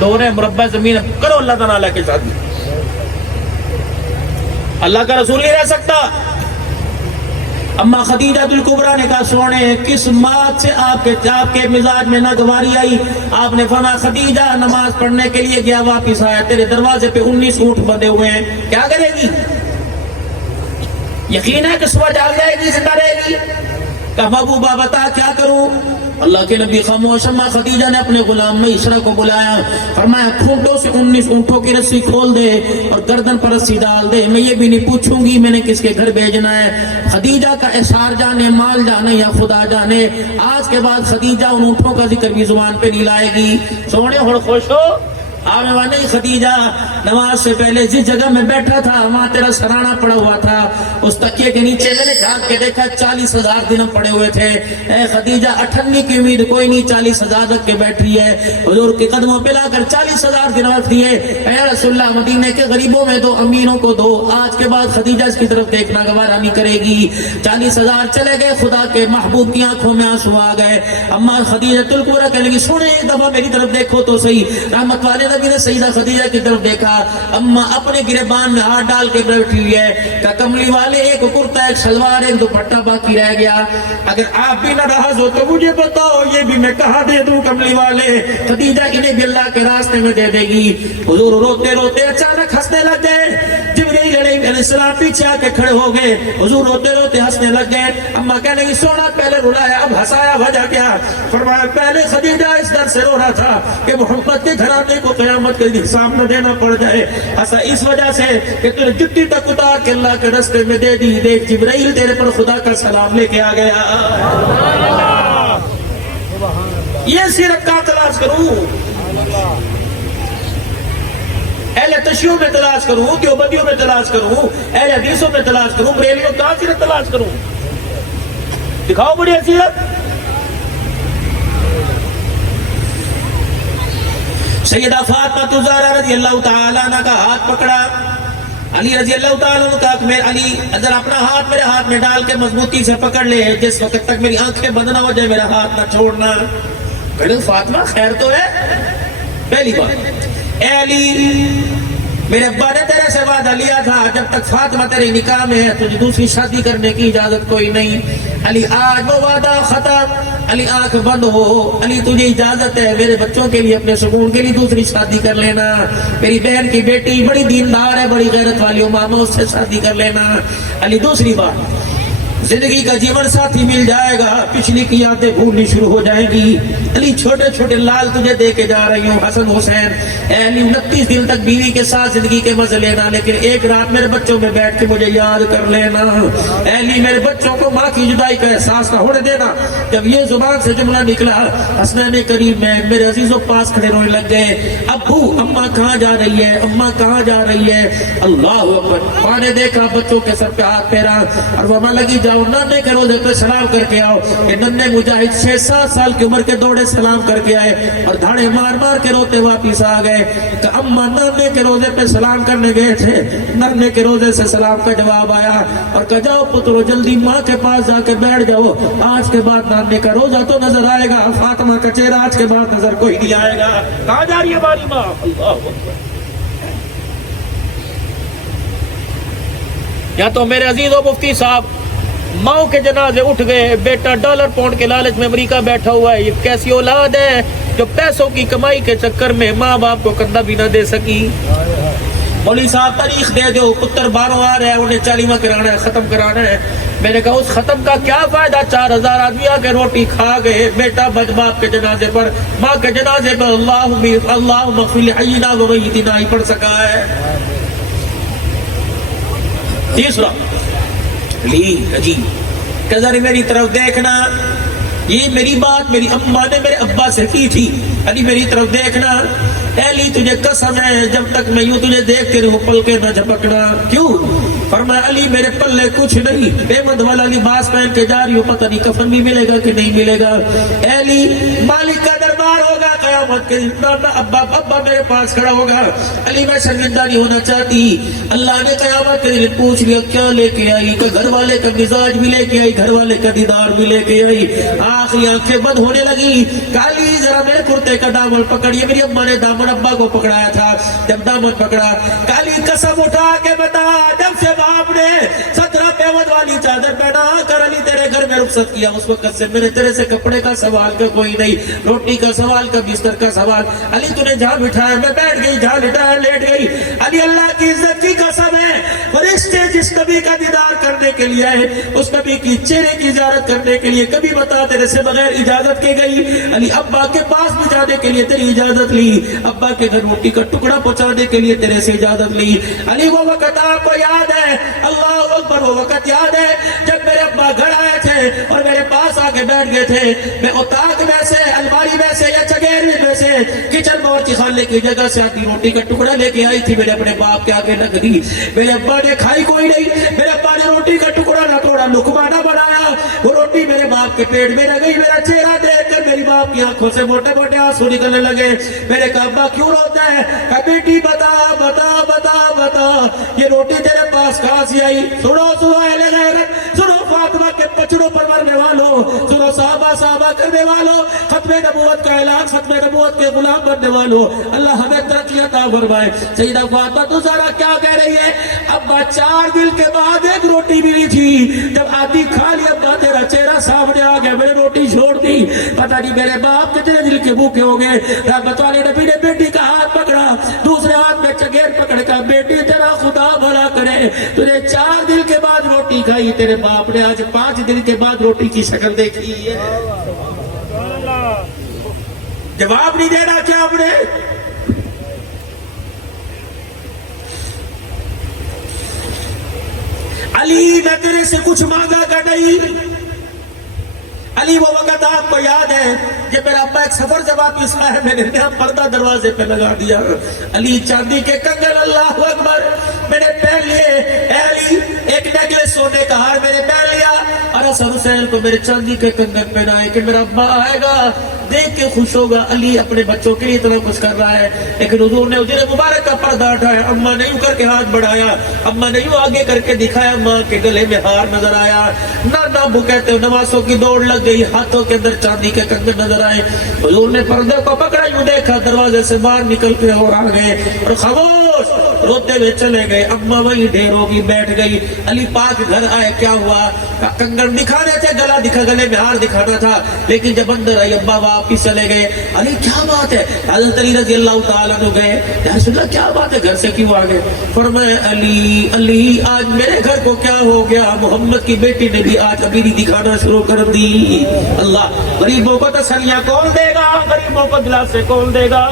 دور ہے مربع زمین کرو اللہ تعالیٰ کے ساتھ. اللہ کا رسول نہیں رہ سکتا. اما خدیجہ الکبریٰ نے کہا سونے کس بات سے آپ کے مزاج میں ناگواری آئی؟ آپ نے فرمایا خدیجہ نماز پڑھنے کے لیے گیا واپس آیا تیرے دروازے پہ 19 اونٹ بندھے ہوئے ہیں. کیا کرے گی؟ یقین ہے کہ صبح جاگ جائے گی زندہ رہے گی؟ کہا محبوبہ بتا کیا کروں؟ اللہ کے نبی خاموش. اما خدیجہ نے اپنے غلام میسرہ کو بلایا, فرمایا کھونٹوں سے 19 اونٹوں کی رسی کھول دے اور گردن پر رسی ڈال دے. میں یہ بھی نہیں پوچھوں گی میں نے کس کے گھر بھیجنا ہے. خدیجہ کا احسار جانے مال جانے یا خدا جانے, آج کے بعد خدیجہ ان اونٹوں کا ذکر بھی زبان پہ نہیں لائے گی. سونے اور خوش ہو. آپ نے کہا نہیں خدیجہ نماز سے پہلے جس جگہ میں بیٹھا تھا وہاں تیرا سرانہ پڑا ہوا تھا, اس تکیے کے نیچے میں نے جھانک کے دیکھا 40,000 درہم پڑے ہوئے تھے. اے خدیجہ 98 کی امید کوئی نہیں, 40,000 رکھ کے بیٹھی ہے. حضور کے قدموں پہ لا کر 40,000 درہم رکھ دیے. اے رسول اللہ مدینے کے غریبوں میں دو, امیروں کو دو. آج کے بعد خدیجہ اس کی طرف دیکھنا گوارا نہیں کرے گی. 40,000 چلے گئے. خدا کے محبوب کی آنکھوں میں آنسو آ گئے. اما خدیجہ الکبریٰ کہنے لگی سونے ایک دفعہ میری طرف دیکھو تو صحیح. رحمت والے نبی نے سیدہ خدیجہ کی طرف دیکھا. اما اپنے گریبان میں ہاتھ ڈال کے بیٹھی ہوئی ہے. کہ کملی والے ایک کرتا ایک شلوار ایک دوپٹہ باقی رہ گیا. اگر آپ بھی ناراض ہو تو مجھے بتاؤ یہ بھی میں کہاں دے دوں کملی والے؟ خدیجہ انہیں بھی اللہ کے راستے میں دے دے گی. حضور روتے روتے اچانک ہنسنے لگ گئے. جبرائیل علیہ السلام پیچھے آ کے کھڑے ہو گئے. حضور روتے روتے ہنسنے لگ گئے. اما کہنے لگی سونا پہلے رلایا اب ہنسایا وجہ کیا؟ فرمایا پہلے خدیجہ اس در سے رو رہا تھا کہ محمد کے گھرانے کو قیامت کے حساب نہ دینا پڑ جائے. ایسا اس وجہ سے کہ تُو نے جتی تک اتار کے اللہ کے رستے میں دے دی. دیکھ جبرائیل تیرے پر خدا کا سلام لے کے آ گیا. یہ سیرت کا تلاش کروں, اہل تشیعوں میں تلاش کروں, دیوبندیوں میں تلاش کروں, اہل حدیثوں میں تلاش کروں, بریلیوں کا سیرت تلاش کروں. دکھاؤ بڑی سیرت. سیدہ فاطمہ الزہرا رضی اللہ تعالیٰ عنہ کا ہاتھ پکڑا. علی رضی اللہ تعالیٰ عنہ کا کہ علی اگر اپنا ہاتھ میرے ہاتھ میں ڈال کے مضبوطی سے پکڑ لے, جس وقت تک میری آنکھیں بند نہ ہو جائے میرا ہاتھ نہ چھوڑنا. کہنے فاطمہ خیر تو ہے. پہلی بات اے علی میرے ابا نے تیرے سے وعدہ لیا تھا جب تک فاطمہ تیرے نکاح میں ہے تجھے دوسری شادی کرنے کی اجازت کوئی نہیں. علی آج وہ وعدہ ختم. علی آنکھ بند ہو. علی تجھے اجازت ہے میرے بچوں کے لیے اپنے سکون کے لیے دوسری شادی کر لینا. میری بہن کی بیٹی بڑی دیندار ہے بڑی غیرت والی ماما, اس سے شادی کر لینا. علی دوسری بات زندگی کا جیون ساتھی مل جائے گا, پچھلی کی یادیں بھولنی شروع ہو جائیں گی. علی چھوٹے چھوٹے لال تجھے دے کے جا رہی ہوں حسن حسین. اے علی 29 دن تک بیوی کے ساتھ زندگی کے مزے لینا, لیکن ایک رات میرے بچوں میں بیٹھ کے مجھے یاد کر لینا. اے علی میرے بچوں کو ماں کی جدائی کا احساس نہ ہونے دینا. جب یہ زبان سے جملہ نکلا حسنین کریم میں میرے عزیزوں پاس کھڑے رونے لگ گئے. ابو اماں کہاں جا رہی ہے, اماں کہاں جا رہی ہے؟ اللہ اکبر. ماں نے دیکھا بچوں کے سر پہ ہاتھ پھیرا اور وہ لگی جاؤ نانے کے روزے پہ سلام کر کے آؤ. کہ ننے مجاہد 6-7 سال کی عمر کے دوڑے سلام کر کے آئے اور دھاڑے مار مار کے روتے واپس آ گئے. کہ اماں نانے کے روزے پہ سلام کرنے گئے تھے, نانے کے روزے سے سلام کا جواب آیا اور کہا جاؤ پترو جلدی ماں کے پاس جا کے بیٹھ جاؤ, آج کے بعد نانے کا روزہ تو نظر آئے گا, فاطمہ کا چہرہ آج کے بعد نظر کوئی نہیں آئے گا. کہاں جا رہی ہے ہماری ماں؟ اللہ اکبر. یا تو میرے عزیز و مفتی صاحب ماں کے جنازے اٹھ گئے, بیٹا ڈالر پاؤنڈ کے لالچ میں امریکہ بیٹھا ہوا ہے. یہ کیسی اولاد ہے جو پیسوں کی کمائی کے چکر میں ماں باپ کو کندھا بھی نہ دے سکی. مولوی صاحب تاریخ دے دو, پتر باہروں آ رہے ہیں انہیں 40واں کرانا ہے, ختم کرانا ہے. میں نے کہا اس ختم کا کیا فائدہ, 4000 آدمی آ کے روٹی کھا گئے. بیٹا بد باپ کے جنازے پر, ماں کے جنازے پر اللہم اغفر لحینا و میتنا ہی پڑھ سکا ہے. تیسرا جی کہ ذرا میری طرف دیکھنا, یہ میری بات میری اماں نے میرے ابا سے کی تھی. علی میری طرف دیکھنا. علی تجھے قسم ہے جب تک میں یوں تجھے دیکھتے رہوں پلکیں نہ جھپکنا. کیوں؟ فرمایا علی میرے پلے کچھ نہیں, احمد والا لباس پہن کے جا رہی ہوں, پتہ نہیں کفن بھی ملے گا کہ نہیں ملے گا. علی مالک کا دربار ہوگا قیامت کے دن ابا میرے پاس کھڑا ہوگا، علی میں شرمندہ نہیں ہونا چاہتی. اللہ نے قیامت کے دن پوچھ لیا کیا لے کے آئی؟ کہ گھر والے کا مزاج بھی لے کے آئی، گھر والے کا دیدار بھی لے کے آئی. آخری آنکھیں بند ہونے لگی. کالی ذرا میرے کرتے کا دامن پکڑیے. میری اماں نے دامن ابا کو پکڑایا تھا. جب دامن پکڑا، کالی قسم اٹھا کے بتا، جب سے باپ نے 17 پیوند والی چادر پہنا کر علی تیرے گھر میں رخصت کیا، اس وقت سے میرے تیرے سے کپڑے کا سوال کا کوئی نہیں، روٹی کا سوال کا، بستر کا سوال. علی تو نے جہاں بٹھایا میں بیٹھ گئی، جہاں لٹایا لیٹ گئی. علی اللہ کی عزت کی قسم ہے، فرشتے جس نبی کا دیدار کرنے کے لیے آئے، اس نبی کی چہرے کی زیارت کرنے کے لیے کبھی بتا تیرے سے بغیر اجازت کے گئی؟ علی ابا کے پاس بھی جانے کے لیے تیری اجازت لی، ابا کے گھر روٹی کا ٹکڑا پہنچانے کے لیے تیرے سے اجازت لی. علی وہ وقت آپ کو یاد ہے؟ اللہ اکبر، وہ وقت یاد ہے جب میرے ابا گھر آئے تھے اور میرے پاس آ کے بیٹھ گئے تھے. میں اتاق میں سے، الماری میں سے یا چگیری میں سے کچن باورچی خانے کی جگہ سے آتی روٹی کا ٹکڑا لے کے آئی تھی، میرے اپنے باپ کے آگے رکھ دی. میرے ابا نے کھائی کوئی نہیں، میرے ابا نے روٹی کا ٹکڑا نہ توڑا، لقمہ نہ بنایا. وہ روٹی میرے باپ کے پیٹ میں رہ گئی. میرا چہرہ دیکھ کر میری باپ کی آنکھوں سے موٹے موٹے آنسو نکلنے لگے. میرے کہا ابا کیوں روتا ہے؟ کہا بیٹی بتا بتا بتا بتا، یہ روٹی تیرے پاس کہاں سے آئی؟ سنو سنو اہل غیرت، سنو فاطمہ کے پچڑوں پر مرنے والوں، سنو صحابہ کرنے والوں، ختم نبوت کا اعلان، ختم نبوت کے غلام بننے والوں، اللہ ہمیں ترقی عطا فرمائے. سیدہ فاطمہ تو ذرا کیا کہہ رہی ہے؟ ابا 4 دن کے بعد ایک روٹی ملی تھی، جب آدھی کھا لی ابا تیرا چہرہ سامنے آ گیا، میں نے روٹی چھوڑ دی. پتہ نہیں میرے باپ کتنے دل کے بھوکے ہو گئے. رحمت والے نبی نے بیٹی کا ہاتھ پکڑا، دوسرے ہاتھ میں چگیر پکڑ کر، بیٹی تیرا خدا بھلا کرے، تجھے 4 دن کے بعد روٹی کھائی، تیرے باپ نے آج 5 دن کے بعد روٹی کی شکل دیکھی ہے. جواب نہیں دینا کیا آپ نے؟ علی میں تیرے سے کچھ مانگا کا نہیں. علی وہ وقت آپ کو یاد ہے جب میرا ابا ایک سفر سے واپس آیا، میں نے نیا پردہ دروازے پہ لگا دیا. علی چاندی کے کنگن، اللہ اکبر، میں نے پہن لیے. اے علی ایک نیکلس سونے کا ہار میں نے پہن لیا اور حسن حسین کو میرے چاندی کے کنگن پہنائے کہ میرا ابا آئے گا دیکھ کے خوش ہوگا. علی اپنے بچوں کے لیے اتنا کچھ کر رہا ہے، لیکن حضور نے اجرے مبارک کا پردہ اٹھایا. اماں نے یوں کر کے ہاتھ بڑھایا، اماں نے یوں آگے کر کے دکھایا، ماں کے گلے میں ہار نظر آیا. نانا ابو کہتے ہیں نواسوں کی دوڑ لگ گئی، ہاتھوں کے اندر چاندی کے کنگن نظر آئے. حضور نے پردے کو پکڑا، یوں دیکھا، دروازے سے باہر نکل کے اور آ گئے اور خاموش روتے ہوئے چلے گئے. اماں وہیں ڈھیر ہوگی بیٹھ گئی. علی پاک گھر آئے، کیا ہوا؟ کنگن دکھانے تھے، گلا دکھا، گلے میں ہار دکھانا تھا، لیکن جب اندر آئی ابا واپس چلے گئے. علی کیا بات ہے؟ حضرت علی رضی اللہ تعالیٰ عنہ گئے، یا رسول اللہ کیا بات ہے، گھر سے کیوں آگے؟ فرمایا علی آج میرے گھر کو کیا ہو گیا؟ محمد کی بیٹی نے بھی آج ابھی دکھانا شروع کر دی. اللہ غریبوں کو تسلیاں کون دے گا؟ غریبوں کو دلاسے کون دے گا؟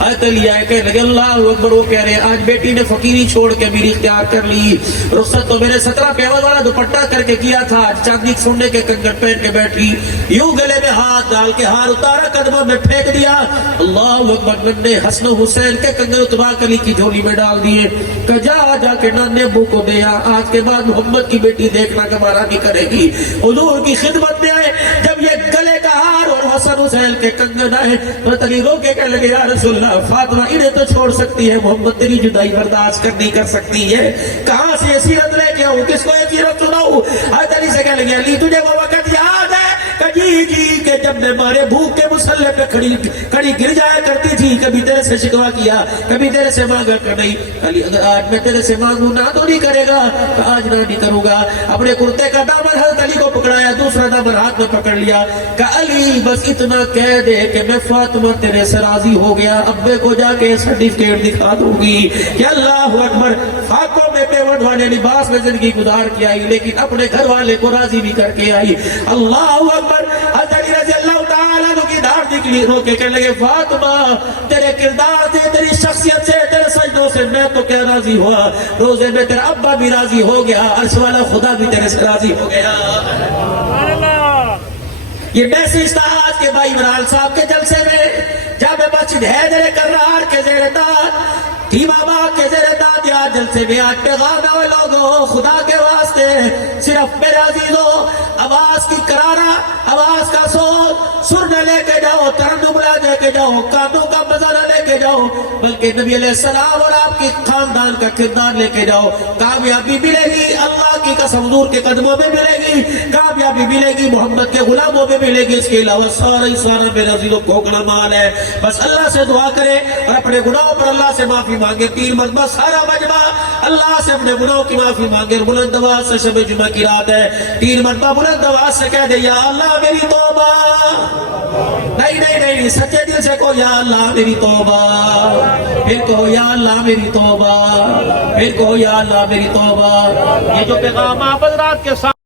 حضرت علی آئے کہنے لگے اللہ اکبر. وہ کہہ رہے آج بیٹی نے فقیری چھوڑ کے میری اختیار کر لی. رخصت تو میرے 17 پیوند والا دوپٹہ کر کے کیا تھا، چاندی سونے کے کنگن پہن کے بیٹھی، یوں گلے میں ہاتھ ڈال کے ہار اتارا، قدموں میں پھینک دیا. اللہ اکبر. میں نے حسن حسین کے کنگن اتبا علی کی جھولی میں ڈال دیے کہ جا کے نانے ابو کو دیا، آج کے بعد محمد کی بیٹی دیکھنا گوارا نہیں کرے گی. حضور کی خدمت میں آئے، جب یہ گلے کا ہار اور حسن حسین کے کنگن آئے تو علی رو کے کہنے لگے یا رسول اللہ فاطمہ انہیں تو چھوڑ سکتی ہے، محمد تیری جدائی برداشت نہیں کر سکتی ہے. کہاں سے یہ سیرت لے کے آؤں، کس کو یہ سیرت سناؤں؟ حضرت علی سے کہنے لگے علی تجھے وہ وقت یاد ہے کہ جی کہ جب میں مارے بھوک کے مسلح پہ کھڑی گر جایا کرتی تھی، کبھی تیرے سے شکوا کیا، کبھی تیرے سے مانگا کر نہیں. علی اگر آج میں تیرے سے مانگوں نہ تو نہیں کرے گا؟ کہ آج نہ نہیں کروں گا. اپنے کرتے کا دامن حضرت علی کو پکڑایا، دوسرا دامن ہاتھ میں پکڑ لیا کہ علی بس اتنا کہہ دے کہ میں فاطمہ تیرے سے راضی ہو گیا، ابے کو جا کے سرٹیفکیٹ دکھا دوں گی کہ اللہ اکبر فاقوں میں پیوند والے لباس میں زندگی گزار کے آئی، لیکن اپنے گھر والے کو راضی بھی کر کے آئی. اللہ اکبر. حضرت علی رضی اللہ تعالیٰ عنہ کی دھار نکلی، رو کے کہنے لگے فاطمہ تیرے کردار سے، تیری شخصیت سے، تیرے سجدوں سے میں تو کیا راضی ہوا، روزے میں تیرا ابا بھی راضی ہو گیا، عرش والا خدا بھی تیرے سے راضی ہو گیا. یہ میسج تھا آج کے بھائی عمران صاحب کے جلسے میں، جامع مسجد حیدر کرار کے زیر داد، امام کے زیر داد یا جلسے میں آج پیغام ہے لوگوں خدا کے واسطے صرف میرے عزیزوں آواز کی کرارا، آواز کا صوت، سر نہ لے کے جاؤ، ترنم نہ لے کے جاؤ، کانوں کا مزہ نہ لے کے جاؤ، بلکہ نبی علیہ السلام اور آپ کے خاندان کا کردار لے کے جاؤ. کامیابی ملے گی اللہ کی قسم حضور کے قدموں میں ملے گی، کامیابی ملے گی محمد کے غلاموں میں ملے گی. اس کے علاوہ سارا میرا عزیز و کوکڑا مال ہے. بس اللہ سے دعا کرے اور اپنے گناہوں پر اللہ سے معافی مانگے. 3 مرتبہ سارا مجمع اللہ سے اپنے گناہوں کی معافی مانگے. بلند آواز سے شب جمعہ کی رات ہے، 3 مرتبہ بلند آواز سے کہہ دے یا اللہ میری توبہ. نہیں سچے دل سے کہو یا اللہ میری توبہ، پھر کہو یا اللہ میری توبہ، پھر کہو یا اللہ میری توبہ. یہ جو پیغام آپ حضرات کے ساتھ